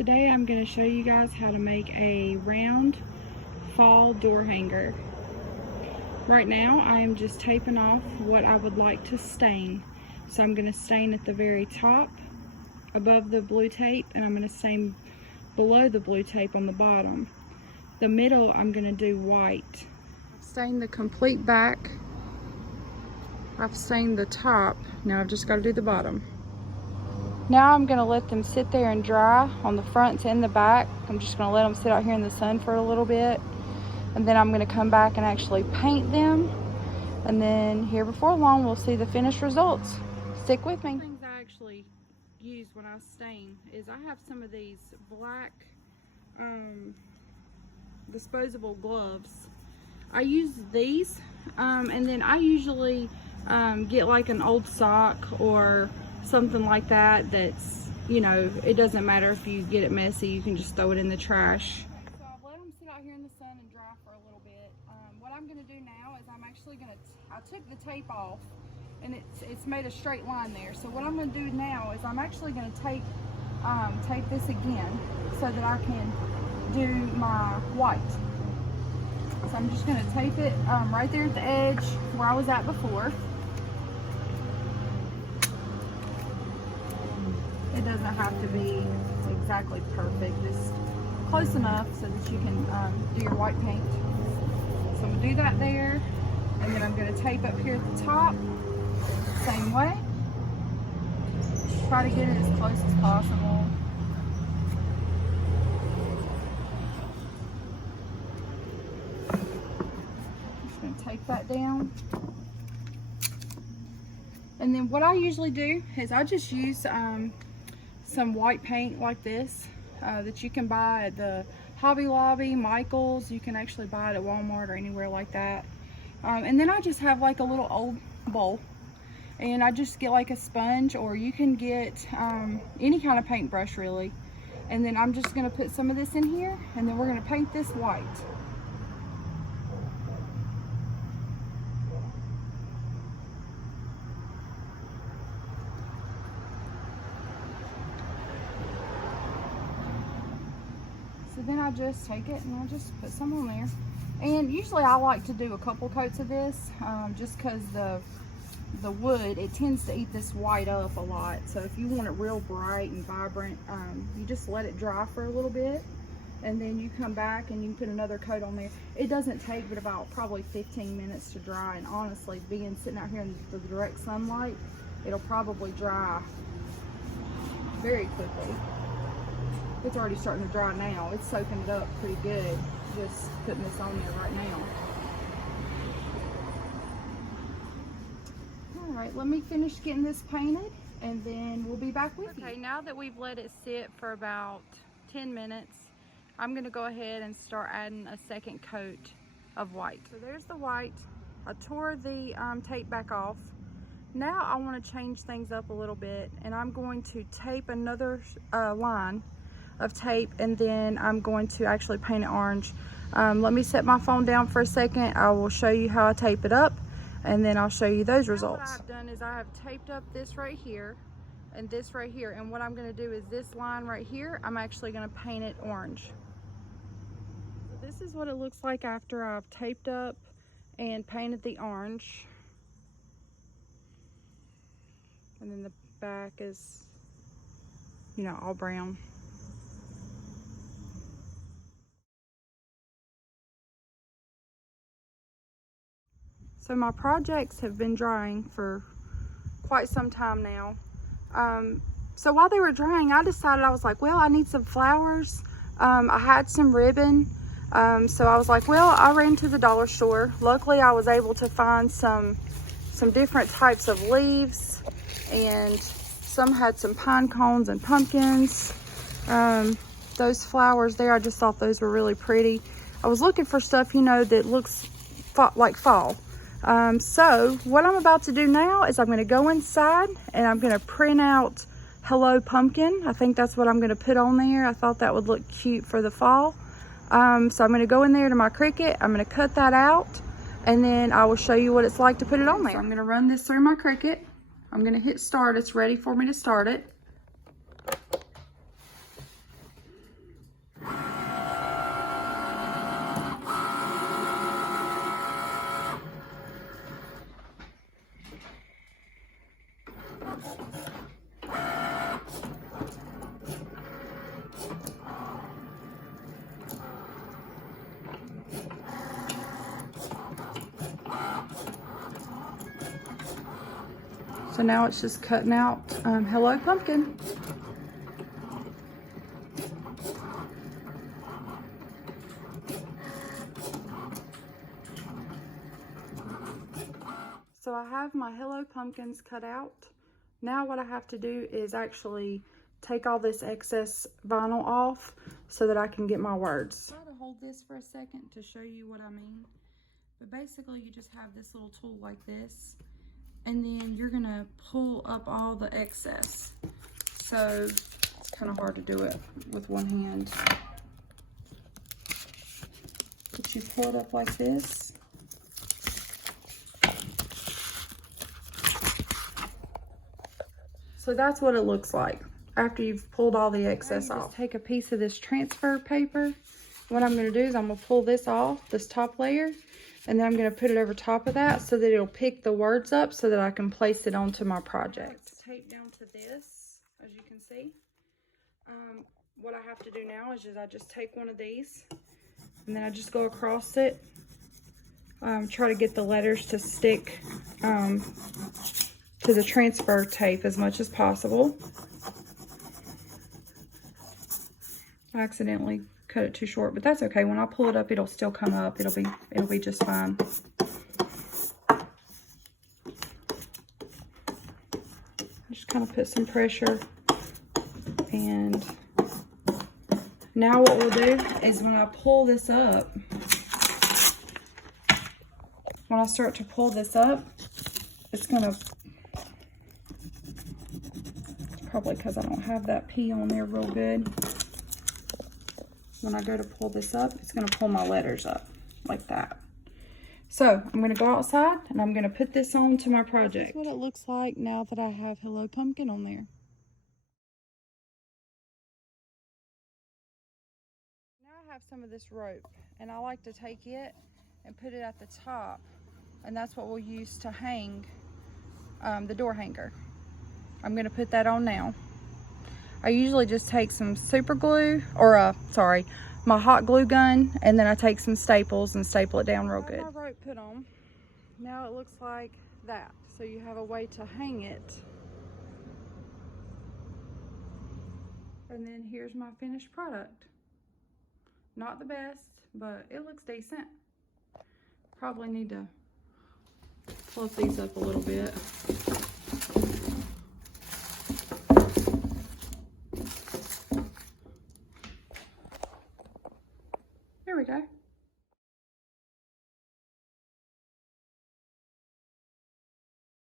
Today I'm going to show you guys how to make a round fall door hanger. Right now I am just taping off what I would like to stain. So I'm going to stain at the very top above the blue tape, and I'm going to stain below the blue tape on the bottom. The middle I'm going to do white. I've stained the complete back. I've stained the top. Now I've just got to do the bottom. Now I'm going to let them sit there and dry on the fronts and the back. I'm just going to let them sit out here in the sun for a little bit. And then I'm going to come back and actually paint them. And then here before long we'll see the finished results. Stick with me. Things I actually use when I stain is I have some of these black disposable gloves. I use these and then I usually get like an old sock or something like that that's, you know, it doesn't matter if you get it messy, you can just throw it in the trash. So I've let them sit out here in the sun and dry for a little bit. What I'm going to do now is I'm actually going to, I took the tape off and it's made a straight line there. So what I'm going to do now is I'm actually going to tape this again so that I can do my white. So I'm just going to tape it right there at the edge where I was at before. It doesn't have to be exactly perfect, just close enough so that you can do your white paint. So I'm going to do that there, and then I'm going to tape up here at the top, same way. Try to get it as close as possible. Just going to tape that down. And then what I usually do is I just use some white paint like this that you can buy at the Hobby Lobby, Michael's. You can actually buy it at Walmart or anywhere like that. And then I just have like a little old bowl, and I just get like a sponge, or you can get any kind of paintbrush really. And then I'm just going to put some of this in here, and then we're going to paint this white. So then I just take it and I just put some on there. And usually I like to do a couple coats of this just because the wood, it tends to eat this white up a lot. So if you want it real bright and vibrant, you just let it dry for a little bit, and then you come back and you can put another coat on there. It doesn't take but about probably 15 minutes to dry, and honestly, being sitting out here in the direct sunlight, it'll probably dry very quickly. It's already starting to dry now. It's soaking it up pretty good, just putting this on there right now. All right, let me finish getting this painted, and then we'll be back with you. Okay, now that we've let it sit for about 10 minutes, I'm gonna go ahead and start adding a second coat of white. So there's the white. I tore the tape back off. Now I wanna change things up a little bit, and I'm going to tape another line of tape, and then I'm going to actually paint it orange. Let me set my phone down for a second. I will show you how I tape it up, and then I'll show you those results. What I've done is I have taped up this right here and this right here, and what I'm going to do is this line right here, I'm actually going to paint it orange. So this is what it looks like after I've taped up and painted the orange, and then the back is, you know, all brown. So my projects have been drying for quite some time now. So while they were drying, I decided, I was like, well, I need some flowers. I had some ribbon. So I was like, well, I ran to the dollar store. Luckily, I was able to find some different types of leaves, and some had some pine cones and pumpkins. Those flowers there, I just thought those were really pretty. I was looking for stuff, you know, that looks like fall. So what I'm about to do now is I'm going to go inside and I'm going to print out Hello Pumpkin. I think that's what I'm going to put on there. I thought that would look cute for the fall. So I'm going to go in there to my Cricut. I'm going to cut that out, and then I will show you what it's like to put it on there. So I'm going to run this through my Cricut. I'm going to hit start. It's ready for me to start it. So now it's just cutting out Hello Pumpkin. So I have my Hello Pumpkins cut out. Now what I have to do is actually take all this excess vinyl off so that I can get my words. I'll try to hold this for a second to show you what I mean. But basically you just have this little tool like this, and then you're gonna pull up all the excess. So it's kind of hard to do it with one hand. But you pull it up like this. So that's what it looks like after you've pulled all the excess off. Just take a piece of this transfer paper. What I'm gonna do is I'm gonna pull this off, this top layer, and then I'm gonna put it over top of that so that it'll pick the words up so that I can place it onto my project. It's taped down to this, as you can see. What I have to do now is I just take one of these and then I just go across it. Try to get the letters to stick to the transfer tape as much as possible. I accidentally cut it too short, but that's okay. When I pull it up, it'll still come up. It'll be just fine. Just kind of put some pressure, and now what we'll do is when I pull this up, when I start to pull this up, it's gonna, probably because I don't have that P on there real good. When I go to pull this up, it's gonna pull my letters up like that. So I'm gonna go outside and I'm gonna put this on to my project. This is what it looks like now that I have Hello Pumpkin on there. Now I have some of this rope, and I like to take it and put it at the top, and that's what we'll use to hang the door hanger. I'm gonna put that on now. I usually just take some super glue, or my hot glue gun, and then I take some staples and staple it down real good. My rope put on. Now it looks like that. So you have a way to hang it. And then here's my finished product. Not the best, but it looks decent. Probably need to fluff these up a little bit. There we go.